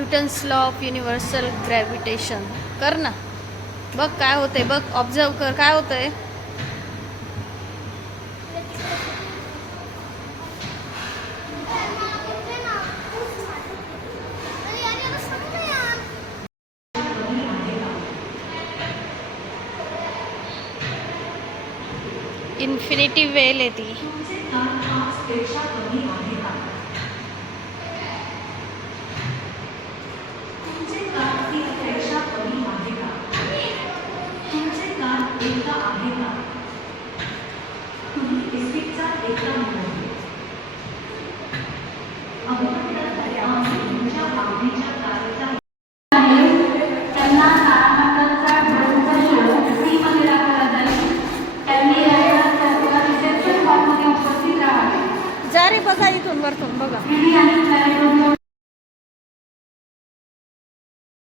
Newton's law of universal gravitation कर ना. बघ काय होतंय, बघ ऑब्झर्व कर काय होतंय. इन्फिनिटी वेल आहे ती. जा रे बघा इथून वरतून बघा.